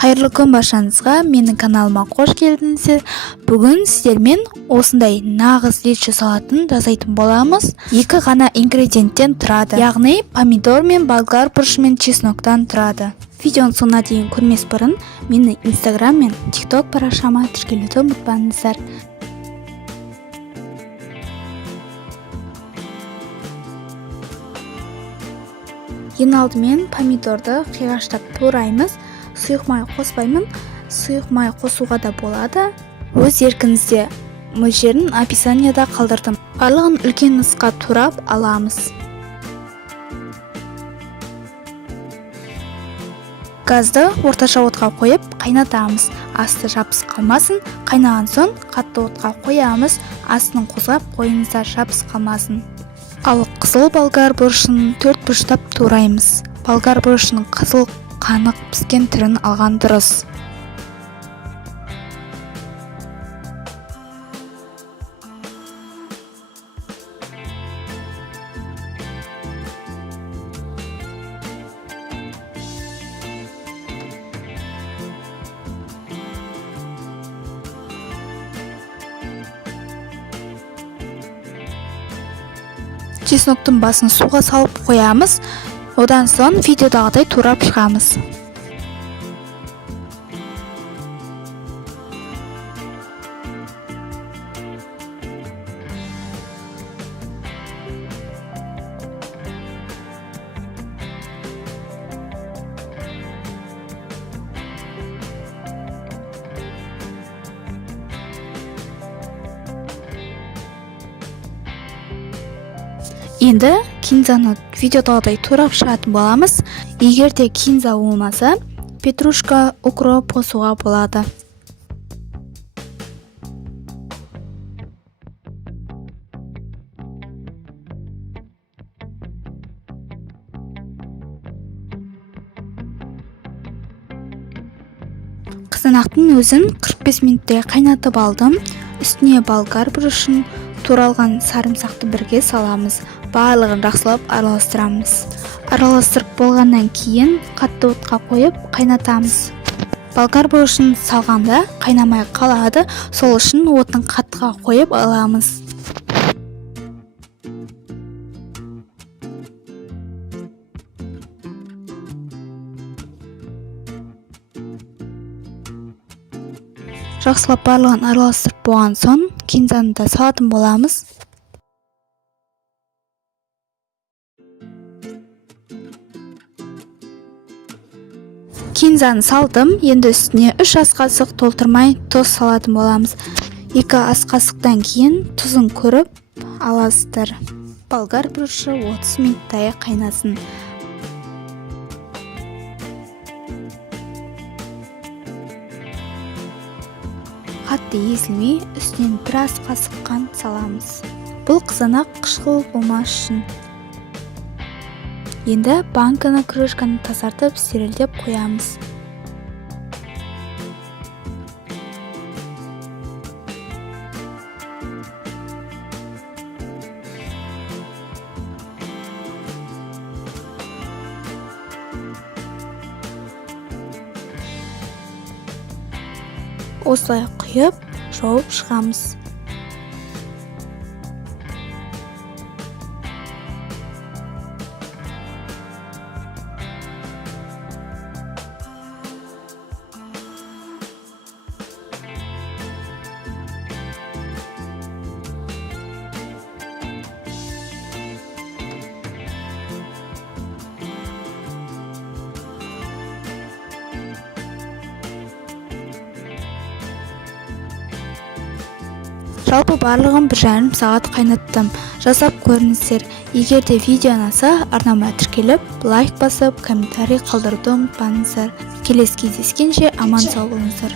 Қайырлы күн баршаңызға, менің каналыма қош келдіңіздер. Бүгін сіздермен осындай нағыз ет жасалатын жасайтын боламыз. Екі ғана ингредиенттен тұрады, яғни помидор мен болгар бұрышы мен чесноктан тұрады. Видеоның соңына дейін көрмес бұрын мені Instagram мен TikTok парақшама тіркелуді ұмытпаңыздар. Ең алдымен помидорды қиғаштап тураймыз. Сұйық май қоспаймын, сұйық май қосуға да болады. Өз еркіңізде, мөлшерін описанияда қалдырдым. Барлығын үлкен ысқа турап аламыз. Газды орташа отқа қойып қайнатамыз. Асты жабыс қалмасын. Қайнаған соң қатты отқа қоямыз. Астын қозғап қойыңыздар, жабыс қалмасын. Ал қызыл болгар бұрышын 4 бұрыштап тураймыз. Болгар бұрышының қызыл қанық піскен түрін алған дұрыс. Чесноктың басын суға салып қоямыз. Одан соң видеодағыдай турап шығамыз. Енді кинзаны видеодағыдай турап шығатын боламыз. Егер де кинза болмаса, петрушка, укроп қосуға болады. Қызанақтың өзін 45 минуттай қайнатып алдым. Үстіне болгар бұрышын, туралған сарымсақты бірге саламыз. Барлығын жақсылап араластырамыз. Араластырып болғаннан кейін қатты отқа қойып қайнатамыз. Болгар бұрышын салғанда қайнамай қалады, сол үшін отын қаттыға қойып аламыз. Жақсылап барлығын араластырып болған соң кинзаны да салатын боламыз. Кинзаны салдым, енді үстіне 3 ас қасық толтырмай тұз салатын боламыз. 2 ас қасықтан кейін тұзын көріп аласыздар. Болгар бұрышы 30 минуттай қайнасын. Қатты езілмей, үстінен 1 ас қасық қант саламыз. Бұл қызанақ қышқыл болмас үшін. Енді банканы, крышканы тазартып, стерильдеп қоямыз. Осылай құйып, жауып шығамыз. Жалпы барлығын 1,5 сағат қайнаттым. Жасап көріңіздер. Егер де видео ұнаса, арнама тіркеліп, лайк басып, комментарий қалдыруды ұмытпаңыздар. Келесі кездескенше аман сау болыңыздар.